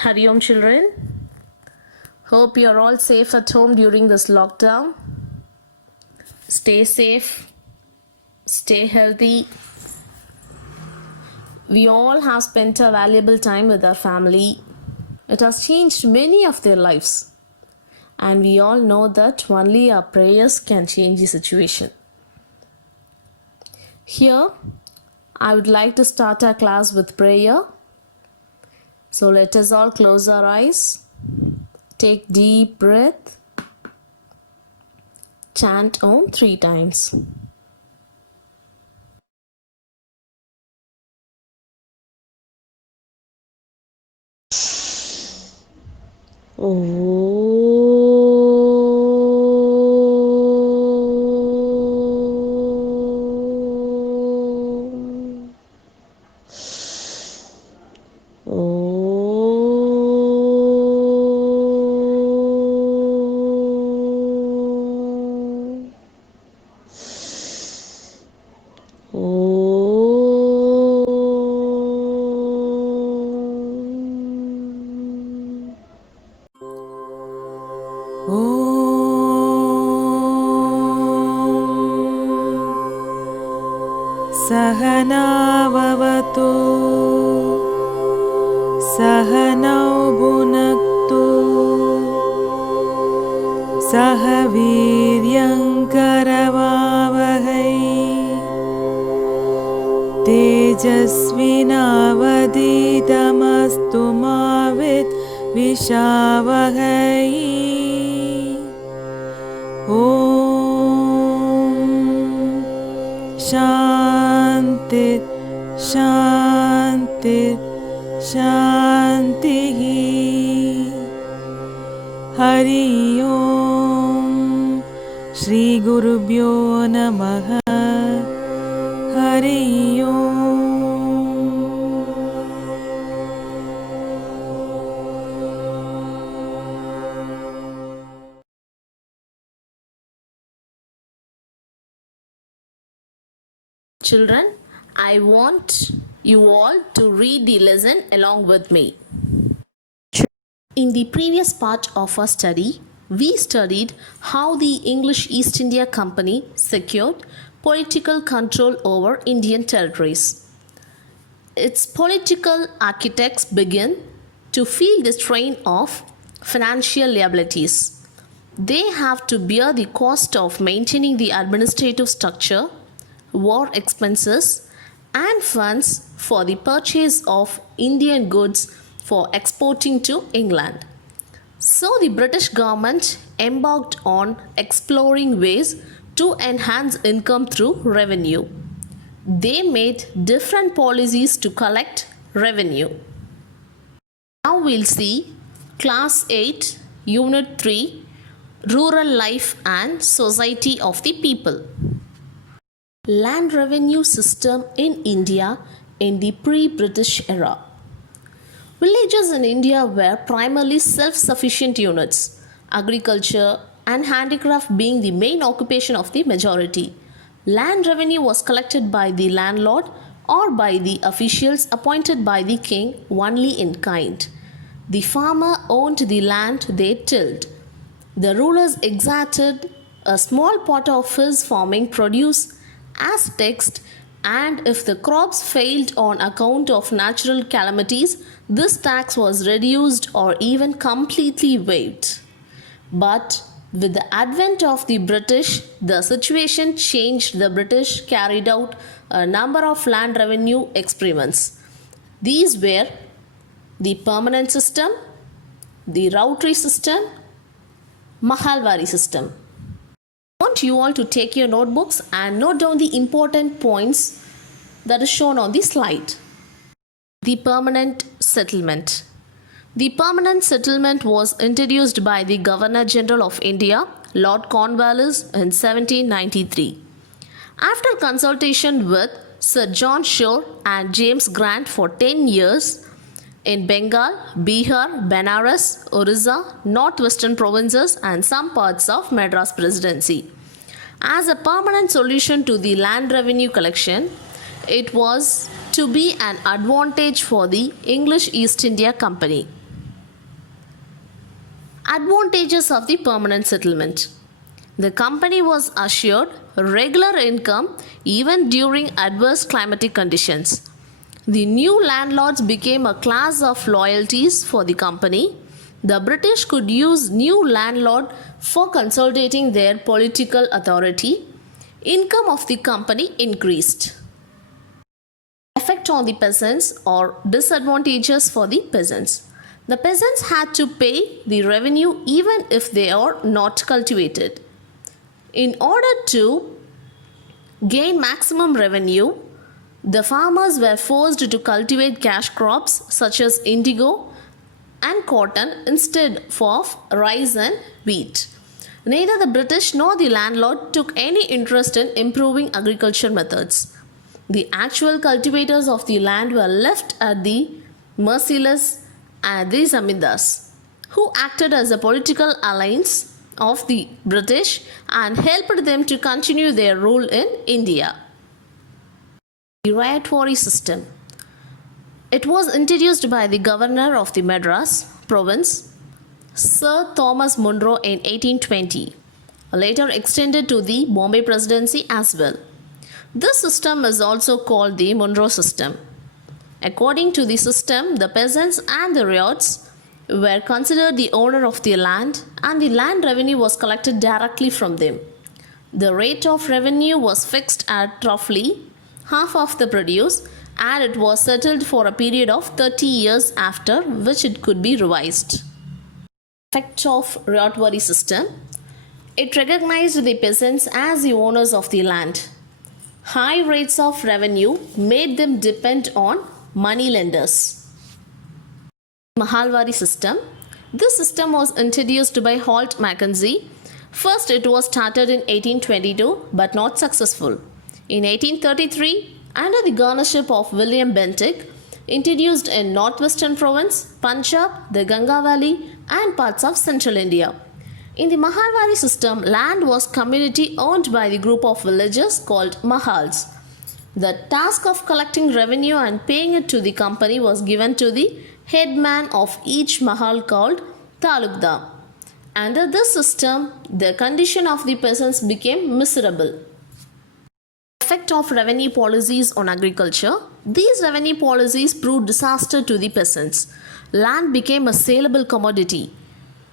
Hari Om children. Hope you are all safe at home during this lockdown. Stay safe, stay healthy. We all have spent a valuable time with our family. It has changed many of their lives. And we all know that only our prayers can change the situation. Here, I would like to start our class with prayer. So let us all close our eyes. Take deep breath. Chant Om 3 times. सहनाववतु सहनौ भुनक्तु सह वीर्यङ्करवावहै तेजस्विनावधीतमस्तु मा विद्विषावहै ॐ शान्ति शान्ति शान्तिः हरि ओम श्री गुरुभ्यो नमः हरि ओम। Children, I want you all to read the lesson along with me. In the previous part of our study, we studied how the English East India Company secured political control over Indian territories. Its political architects began to feel the strain of financial liabilities. They have to bear the cost of maintaining the administrative structure, war expenses, and funds for the purchase of Indian goods for exporting to England. So the British government embarked on exploring ways to enhance income through revenue. They made different policies to collect revenue. Now we'll see Class 8, Unit 3, Rural Life and Society of the People. Land revenue system in India in the pre-British era. Villages in India were primarily self-sufficient units, agriculture and handicraft being the main occupation of the majority. Land revenue was collected by the landlord or by the officials appointed by the king only in kind. The farmer owned the land they tilled. The rulers exacted a small pot of his farming produce as taxed, and if the crops failed on account of natural calamities, this tax was reduced or even completely waived. But with the advent of the British, the situation changed. The British carried out a number of land revenue experiments. These were the permanent system, the Routry system, Mahalwari system. I want you all to take your notebooks and note down the important points that is shown on the slide. The permanent settlement. The permanent settlement was introduced by the Governor General of India, Lord Cornwallis, in 1793. After consultation with Sir John Shore and James Grant for 10 years, in Bengal, Bihar, Benares, Orissa, northwestern provinces and some parts of Madras Presidency. As a permanent solution to the land revenue collection, it was to be an advantage for the English East India Company. Advantages of the permanent settlement. The company was assured regular income even during adverse climatic conditions. The new landlords became a class of loyalties for the company. The British could use new landlord for consolidating their political authority. Income of the company increased. Effect on the peasants or disadvantages for the peasants. The peasants had to pay the revenue even if they are not cultivated. In order to gain maximum revenue, the farmers were forced to cultivate cash crops such as indigo and cotton instead of rice and wheat. Neither the British nor the landlord took any interest in improving agriculture methods. The actual cultivators of the land were left at the merciless the zamindars, who acted as a political alliance of the British and helped them to continue their rule in India. The Ryotwari system. It was introduced by the governor of the Madras province, Sir Thomas Munro, in 1820, later extended to the Bombay Presidency as well. This system is also called the Munro system. According to the system, the peasants and the ryots were considered the owner of the land and the land revenue was collected directly from them. The rate of revenue was fixed at roughly half of the produce and it was settled for a period of 30 years, after which it could be revised. Effect of Ryotwari system. It recognized the peasants as the owners of the land. High rates of revenue made them depend on money lenders. Mahalwari system. This system was introduced by Holt Mackenzie. First it was started in 1822 but not successful. In 1833, under the governorship of William Bentinck, introduced in northwestern province, Punjab, the Ganga Valley and parts of central India. In the Mahalwari system, land was community owned by the group of villagers called Mahals. The task of collecting revenue and paying it to the company was given to the headman of each Mahal called Talukdar. Under this system, the condition of the peasants became miserable. Effect of revenue policies on agriculture. These revenue policies proved disaster to the peasants. Land became a saleable commodity.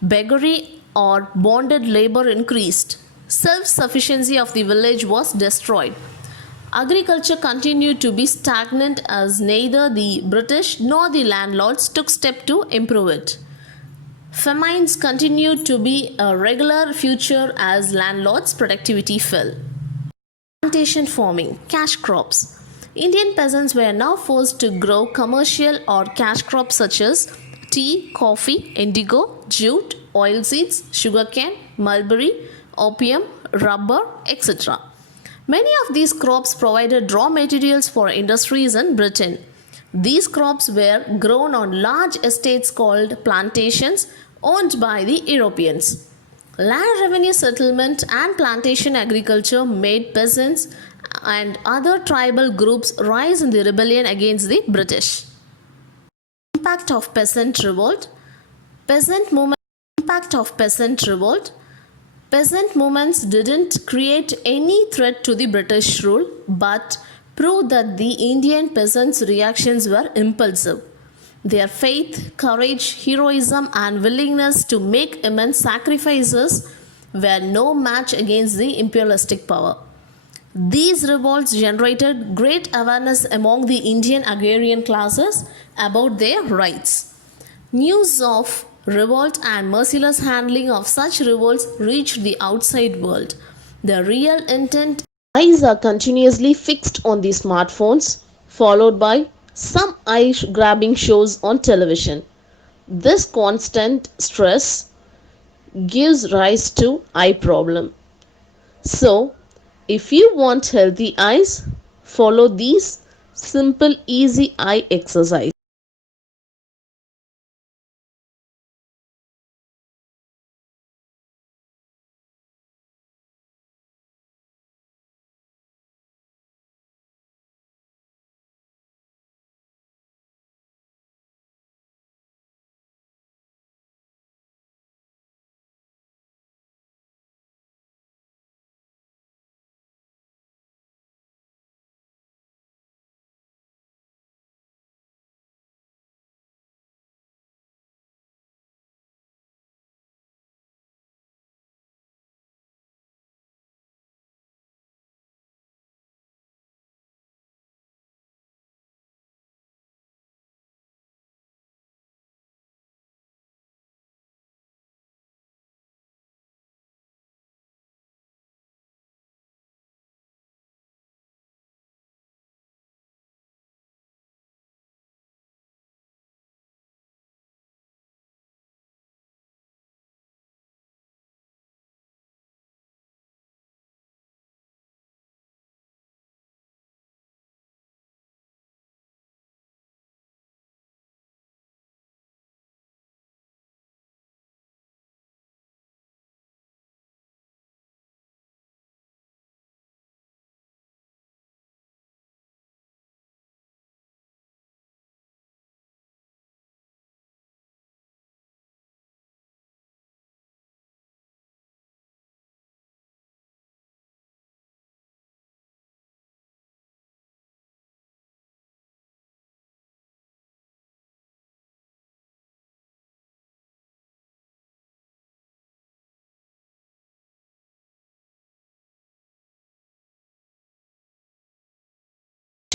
Beggary or bonded labor increased. Self-sufficiency of the village was destroyed. Agriculture continued to be stagnant as neither the British nor the landlords took steps to improve it. Famines continued to be a regular feature as landlords' productivity fell. Plantation farming, cash crops. Indian peasants were now forced to grow commercial or cash crops such as tea, coffee, indigo, jute, oilseeds, sugarcane, mulberry, opium, rubber, etc. Many of these crops provided raw materials for industries in Britain. These crops were grown on large estates called plantations owned by the Europeans. Land revenue settlement and plantation agriculture made peasants and other tribal groups rise in the rebellion against the British. Impact of peasant revolt. Peasant movement. Impact of peasant revolt. Peasant movements didn't create any threat to the British rule but proved that the Indian peasants' reactions were impulsive. Their faith, courage, heroism, and willingness to make immense sacrifices were no match against the imperialistic power. These revolts generated great awareness among the Indian agrarian classes about their rights. News of revolt and merciless handling of such revolts reached the outside world. The real intent. Eyes are continuously fixed on the smartphones, followed by some eye-grabbing shows on television. This constant stress gives rise to eye problem. So, if you want healthy eyes, follow these simple easy eye exercise.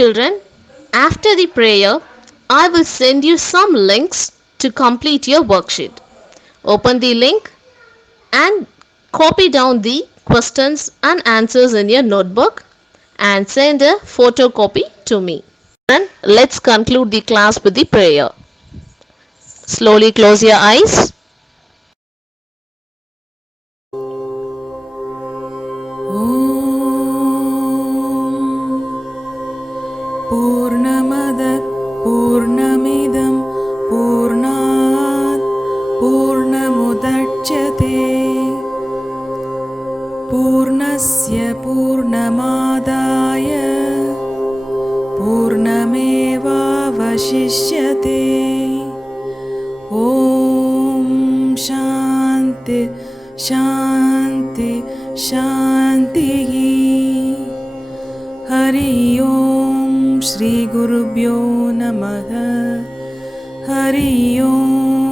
Children, after the prayer, I will send you some links to complete your worksheet. Open the link and copy down the questions and answers in your notebook and send a photocopy to me. And let's conclude the class with the prayer. Slowly close your eyes. पूर्णमद पूर्णमिदं पूर्णात् पूर्णमुदच्यते पूर्णस्य पूर्णमादाय पूर्णमेवावशिष्यते ॐ शान्ति शान्ति शान्तिः हरि ओम श्री गुरुभ्यो नमः हरि ओम